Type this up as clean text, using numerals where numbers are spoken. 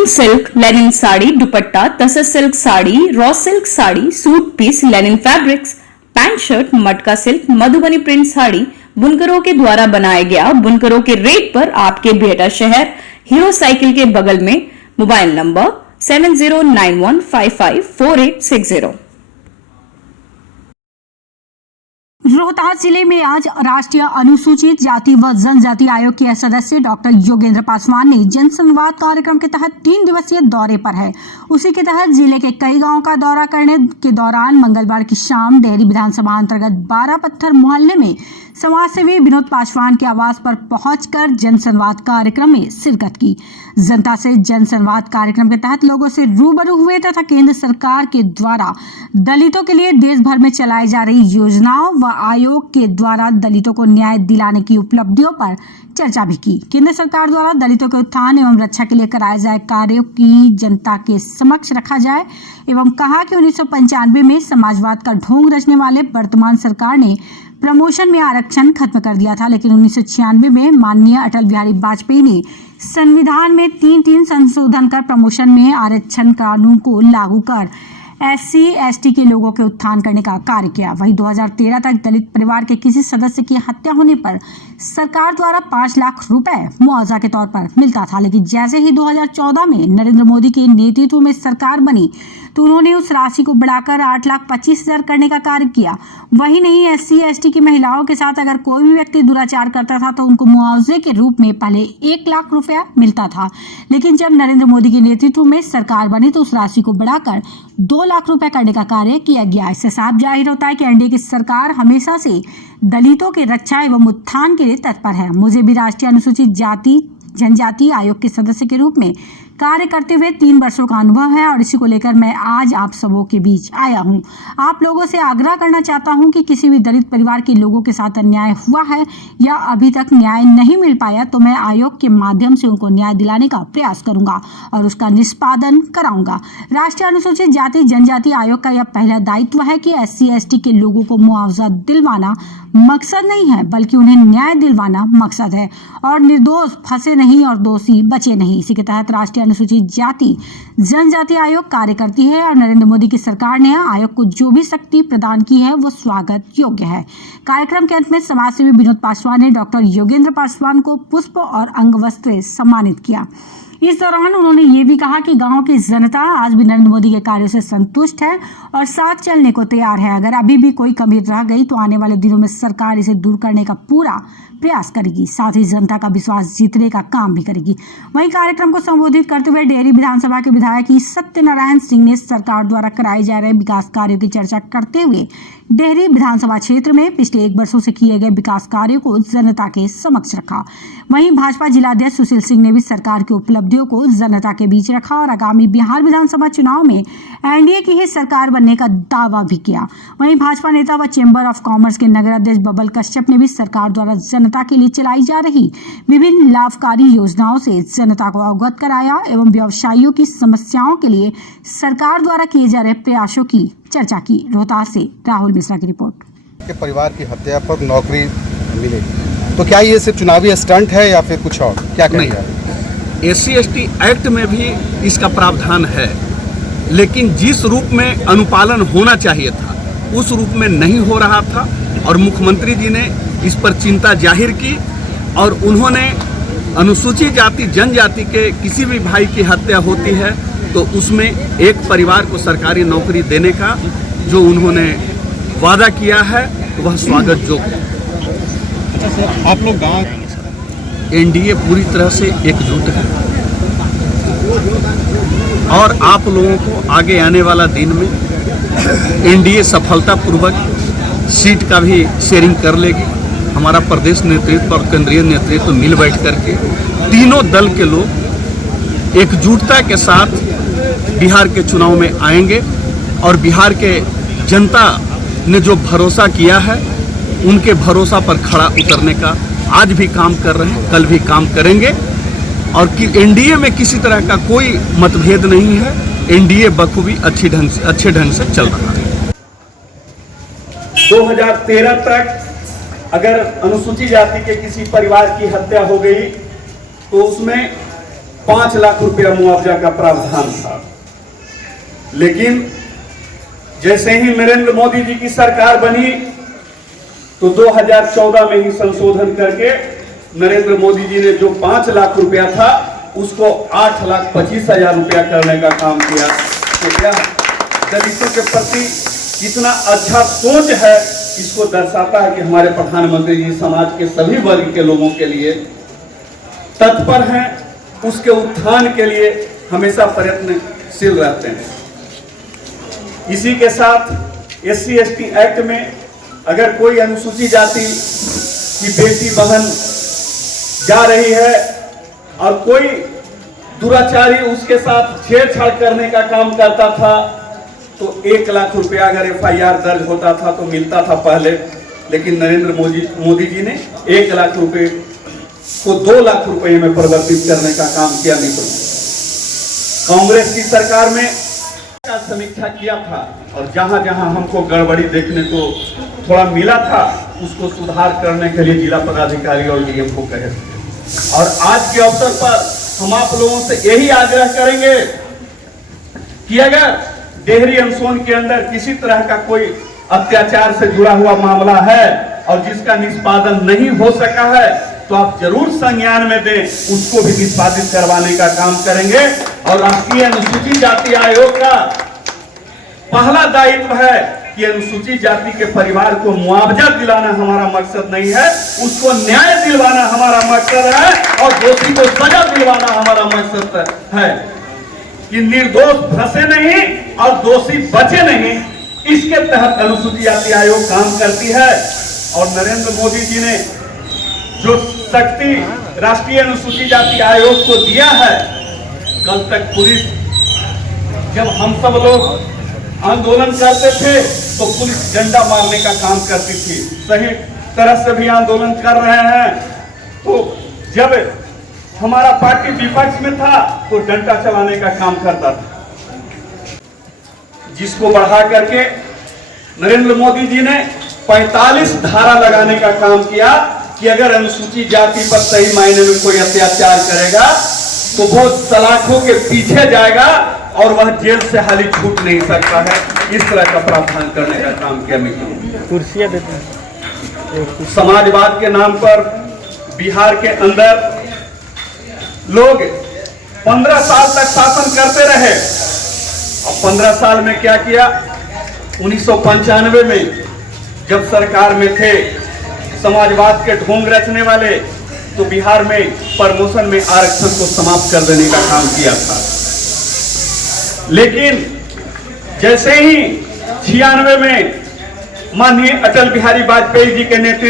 Chiffon silk, linen sari, dupatta, tussar silk sari, raw silk sari, suit piece, linen fabrics, pant shirt, matka silk, Madhubani print sari बुनकरों के द्वारा बनाया गया। बुनकरों के रेट पर आपके बेहटा शहर हीरो साइकिल के बगल में। Mobile number 7091554860। रोहतास जिले में आज राष्ट्रीय अनुसूचित जाति व जनजाति आयोग के सदस्य डॉक्टर योगेंद्र पासवान ने जनसंवाद कार्यक्रम के तहत 3 दिवसीय दौरे पर है। उसी के तहत जिले के कई गांवों का दौरा करने के दौरान मंगलवार की शाम डेहरी विधानसभा अंतर्गत 12 पत्थर मोहल्ले में समाजसेवी विनोद पासवान के आवास पर पहुंचकर जनसंवाद कार्यक्रम में शिरकत की। जनता से जनसंवाद कार्यक्रम के तहत लोगों से रूबरू हुए तथा केंद्र सरकार के द्वारा दलितों के लिए देश भर में चलाई जा रही योजनाओं व आयोग के द्वारा दलितों को न्याय दिलाने की उपलब्धियों पर चर्चा भी की। केंद्र सरकार द्वारा दलितों के उत्थान एवं रक्षा के लिए कराए जाए कार्यों की जनता के समक्ष रखा जाए एवं कहा कि 1995 में समाजवाद का ढोंग रचने वाले वर्तमान सरकार ने प्रमोशन में आरक्षण खत्म कर दिया था, लेकिन 1996 में माननीय अटल बिहारी वाजपेयी ने संविधान में 3 संशोधन कर प्रमोशन में आरक्षण कानून को लागू कर SC ST के लोगों के उत्थान करने का कार्य किया। वहीं 2013 तक दलित परिवार के किसी सदस्य की हत्या होने पर सरकार द्वारा 5 लाख रुपए मुआवजा के तौर पर मिलता था, लेकिन जैसे ही 2014 में नरेंद्र मोदी के नेतृत्व में सरकार बनी तो उन्होंने उस राशि को बढ़ाकर 8,25,000 करने का कार्य किया। वही नहीं, SC ST की महिलाओं के साथ अगर कोई भी व्यक्ति दुराचार करता था तो उनको मुआवजे के रूप में पहले 1 लाख रुपया मिलता था, लेकिन जब नरेंद्र मोदी के नेतृत्व में सरकार बनी तो उस राशि को बढ़ाकर 2 लाख रुपए करने का कार्य किया गया। इससे साफ जाहिर होता है कि एनडीए की सरकार हमेशा से दलितों के रक्षा एवं उत्थान के लिए तत्पर है। मुझे भी राष्ट्रीय अनुसूचित जाति जनजाति आयोग के सदस्य के रूप में कार्य करते हुए 3 वर्षों का अनुभव है और इसी को लेकर मैं आज आप सबों के बीच आया हूं। आप लोगों से आग्रह करना चाहता हूं कि किसी भी दलित परिवार के लोगों के साथ अन्याय हुआ है या अभी तक न्याय नहीं मिल पाया तो मैं आयोग के माध्यम से उनको न्याय दिलाने का प्रयास करूंगा और उसका निष्पादन कराऊंगा। राष्ट्रीय अनुसूचित जाति जनजाति आयोग का यह पहला दायित्व है कि SC ST के लोगों को मुआवजा दिलवाना मकसद नहीं है, बल्कि उन्हें न्याय दिलवाना मकसद है और निर्दोष फंसे नहीं और दोषी बचे नहीं। इसी के तहत राष्ट्रीय अनुसूचित जाति जनजाति आयोग कार्य करती है और नरेंद्र मोदी की सरकार ने आयोग को जो भी शक्ति प्रदान की है वो स्वागत योग्य है। कार्यक्रम के अंत में समाजसेवी विनोद पासवान ने डॉक्टर योगेंद्र पासवान को पुष्प और अंगवस्त्र सम्मानित किया। इस दौरान उन्होंने ये भी कहा कि गांव की जनता आज भी नरेंद्र मोदी के कार्यों से संतुष्ट है और साथ चलने को तैयार है। अगर अभी भी कोई कमी रह गई तो आने वाले दिनों में सरकार इसे दूर करने का पूरा प्रयास करेगी, साथ ही जनता का विश्वास जीतने का काम भी करेगी। वहीं कार्यक्रम को संबोधित करते हुए डेहरी विधानसभा के विधायक सत्यनारायण सिंह ने सरकार द्वारा कराए जा रहे विकास कार्यों की चर्चा करते हुए डेहरी विधानसभा क्षेत्र में पिछले 1 वर्षों से किए गए विकास कार्यों को जनता के समक्ष रखा। वहीं भाजपा जिलाध्यक्ष सुशील सिंह ने भी सरकार की उपलब्धियों को जनता के बीच रखा और आगामी बिहार विधानसभा चुनाव में एनडीए की ही सरकार बनने का दावा भी किया। वहीं भाजपा नेता व चेंबर ऑफ कॉमर्स के नगराध्यक्ष बबल कश्यप ने भी सरकार द्वारा जनता के लिए चलाई जा रही विभिन्न लाभकारी योजनाओं से जनता को अवगत कराया एवं व्यवसायियों की समस्याओं के लिए सरकार द्वारा किए जा रहे प्रयासों की चर्चा की। रोहतास से राहुल मिश्रा की रिपोर्ट। के परिवार की हत्या पर नौकरी मिले तो क्या ये सिर्फ चुनावी स्टंट है या फिर कुछ और क्या नहीं है? SC ST एक्ट में भी इसका प्रावधान है, लेकिन जिस रूप में अनुपालन होना चाहिए था उस रूप में नहीं हो रहा था और मुख्यमंत्री जी ने इस पर चिंता जाहिर की और उन्होंने अनुसूचित जाति जनजाति के किसी भी भाई की हत्या होती है तो उसमें एक परिवार को सरकारी नौकरी देने का जो उन्होंने वादा किया है वह स्वागत योग्य है। अच्छा सर, आप लोग गांव एनडीए पूरी तरह से एकजुट है और आप लोगों को आगे आने वाला दिन में एनडीए सफलतापूर्वक सीट का भी शेयरिंग कर लेगी। हमारा प्रदेश नेतृत्व और केंद्रीय नेतृत्व मिल बैठ करके तीनों दल के लोग एकजुटता के साथ बिहार के चुनाव में आएंगे और बिहार के जनता ने जो भरोसा किया है उनके भरोसा पर खड़ा उतरने का आज भी काम कर रहे हैं, कल भी काम करेंगे और कि एनडीए में किसी तरह का कोई मतभेद नहीं है। एनडीए बखूबी अच्छे ढंग से चल रहा है। 2013 तक अगर अनुसूचित जाति के किसी परिवार की हत्या हो गई तो उसमें 5 लाख रुपया मुआवजा का प्रावधान था। लेकिन जैसे ही नरेंद्र मोदी जी की सरकार बनी तो 2014 में ही संशोधन करके नरेंद्र मोदी जी ने जो 5 लाख रुपया था उसको 8,25,000 रुपया करने का काम किया। तो क्या दलितों के प्रति कितना अच्छा सोच है, इसको दर्शाता है कि हमारे प्रधानमंत्री जी समाज के सभी वर्ग के लोगों के लिए तत्पर हैं, उसके उत्थान के लिए हमेशा प्रयत्नशील रहते हैं। इसी के साथ SC/ST एक्ट में अगर कोई अनुसूचित जाति की बेटी बहन जा रही है और कोई दुराचारी उसके साथ छेड़छाड़ करने का काम करता था तो 1 लाख रुपया अगर FIR दर्ज होता था तो मिलता था पहले। लेकिन नरेंद्र मोदी जी ने 1 लाख रुपए को 2 लाख रुपए में परिवर्तित करने का काम किया। मित्रों, कांग्रेस की सरकार में समीक्षा किया था और जहां जहां हमको गड़बड़ी देखने को थोड़ा मिला था उसको सुधार करने के लिए जिला पदाधिकारी और DM को कहे। और आज के अवसर पर हम आप लोगों से यही आग्रह करेंगे कि अगर डेहरी अनसोन के अंदर किसी तरह का कोई अत्याचार से जुड़ा हुआ मामला है और जिसका निष्पादन नहीं हो सका है तो आप जरूर संज्ञान में दें, उसको भी निष्पादित करवाने का काम करेंगे। और राष्ट्रीय अनुसूचित जाति आयोग का पहला दायित्व है कि अनुसूचित जाति के परिवार को मुआवजा दिलाना हमारा मकसद नहीं है, उसको न्याय दिलवाना हमारा मकसद है और दोषी को सजा दिलवाना हमारा मकसद है कि निर्दोष फंसे नहीं और दोषी बचे नहीं। इसके तहत अनुसूचित जाति आयोग काम करती है। और नरेंद्र मोदी जी ने जो शक्ति राष्ट्रीय अनुसूचित जाति आयोग को दिया है, कल तक पुलिस, जब हम सब लोग आंदोलन करते थे तो पुलिस डंडा मारने का काम करती थी। सही तरह से भी आंदोलन कर रहे हैं तो जब हमारा पार्टी विपक्ष में था तो डंडा चलाने का काम करता था, जिसको बढ़ा करके नरेंद्र मोदी जी ने 45 धारा लगाने का काम किया कि अगर अनुसूचित जाति पर सही मायने में कोई अत्याचार करेगा तो वो सलाखों के पीछे जाएगा और वह जेल से हाली छूट नहीं सकता है। इस तरह का प्रावधान करने का काम किया। मित्रों, कुर्सियां देते हैं। समाजवाद के नाम पर बिहार के अंदर लोग 15 साल तक शासन करते रहे। और 15 साल में क्या किया? 1995 में जब सरकार में थे समाजवाद के ढोंग रचने वाले, तो बिहार में प्रमोशन में आरक्षण को समाप्त कर देने का काम किया था। लेकिन जैसे ही 96 में माननीय अटल बिहारी वाजपेयी जी के नेतृत्व